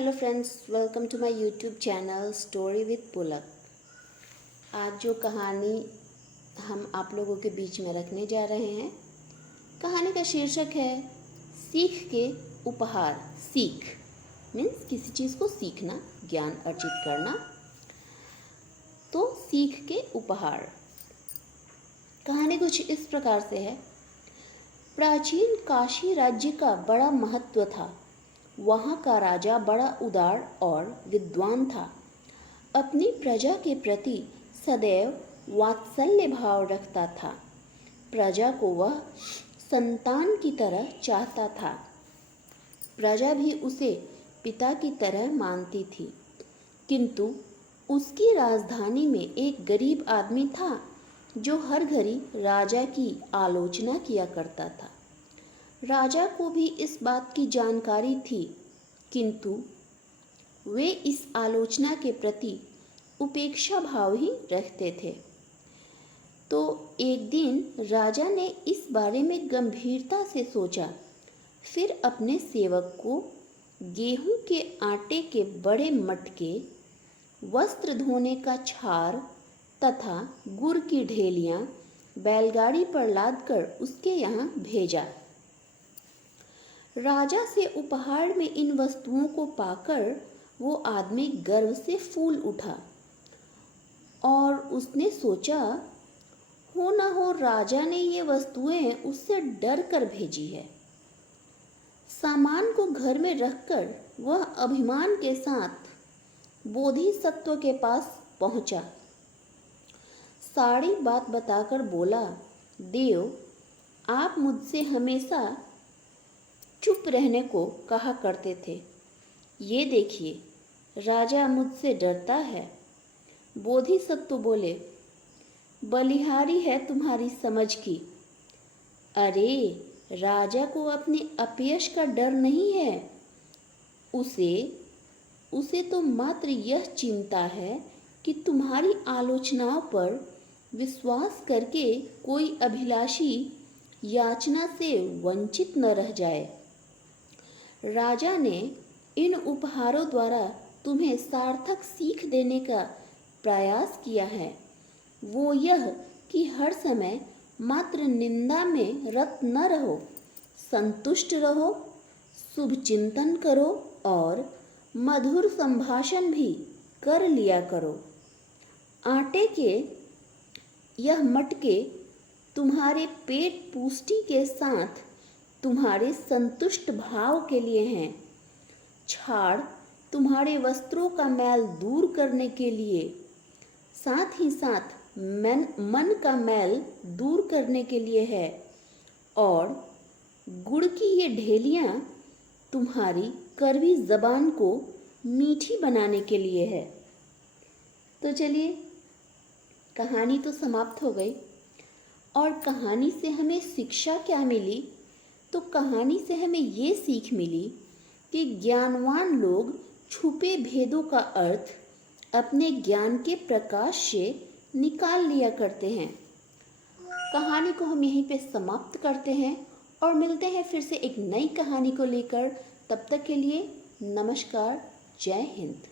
Hello friends, welcome to my YouTube channel story with Pulak. आज जो कहानी हम आप लोगों के बीच में रखने जा रहे हैं, कहानी का शीर्षक है सीख के उपहार। सीख मीन्स किसी चीज़ को सीखना, ज्ञान अर्जित करना। तो सीख के उपहार। कहानी कुछ इस प्रकार से है। प्राचीन काशी राज्य का बड़ा महत्व था। वहाँ का राजा बड़ा उदार और विद्वान था। अपनी प्रजा के प्रति सदैव वात्सल्य भाव रखता था। प्रजा को वह संतान की तरह चाहता था। प्रजा भी उसे पिता की तरह मानती थी। किंतु उसकी राजधानी में एक गरीब आदमी था जो हर घड़ी राजा की आलोचना किया करता था। राजा को भी इस बात की जानकारी थी, किंतु वे इस आलोचना के प्रति उपेक्षा भाव ही रखते थे। तो एक दिन राजा ने इस बारे में गंभीरता से सोचा। फिर अपने सेवक को गेहूं के आटे के बड़े मटके, वस्त्र धोने का छार तथा गुड़ की ढेलियाँ बैलगाड़ी पर लादकर उसके यहाँ भेजा। राजा से उपहार में इन वस्तुओं को पाकर वो आदमी गर्व से फूल उठा और उसने सोचा, हो ना हो राजा ने ये वस्तुएं उससे डर कर भेजी है। सामान को घर में रखकर वह अभिमान के साथ बोधिसत्व के पास पहुंचा। सारी बात बताकर बोला, देव, आप मुझसे हमेशा चुप रहने को कहा करते थे। ये देखिए, राजा मुझसे डरता है। बोधिसत्व बोले, बलिहारी है तुम्हारी समझ की। अरे, राजा को अपने अपयश का डर नहीं है। उसे तो मात्र यह चिंता है कि तुम्हारी आलोचनाओं पर विश्वास करके कोई अभिलाषी याचना से वंचित न रह जाए। राजा ने इन उपहारों द्वारा तुम्हें सार्थक सीख देने का प्रयास किया है। वो यह कि हर समय मात्र निंदा में रत न रहो, संतुष्ट रहो, शुभ चिंतन करो और मधुर संभाषण भी कर लिया करो। आटे के यह मटके तुम्हारे पेट पुष्टि के साथ तुम्हारे संतुष्ट भाव के लिए हैं। छाड़ तुम्हारे वस्त्रों का मैल दूर करने के लिए, साथ ही साथ मन का मैल दूर करने के लिए है। और गुड़ की ये ढेलियाँ तुम्हारी कड़वी जबान को मीठी बनाने के लिए है। तो चलिए, कहानी तो समाप्त हो गई। और कहानी से हमें शिक्षा क्या मिली? तो कहानी से हमें ये सीख मिली कि ज्ञानवान लोग छुपे भेदों का अर्थ अपने ज्ञान के प्रकाश से निकाल लिया करते हैं। कहानी को हम यहीं पे समाप्त करते हैं और मिलते हैं फिर से एक नई कहानी को लेकर। तब तक के लिए नमस्कार, जय हिंद।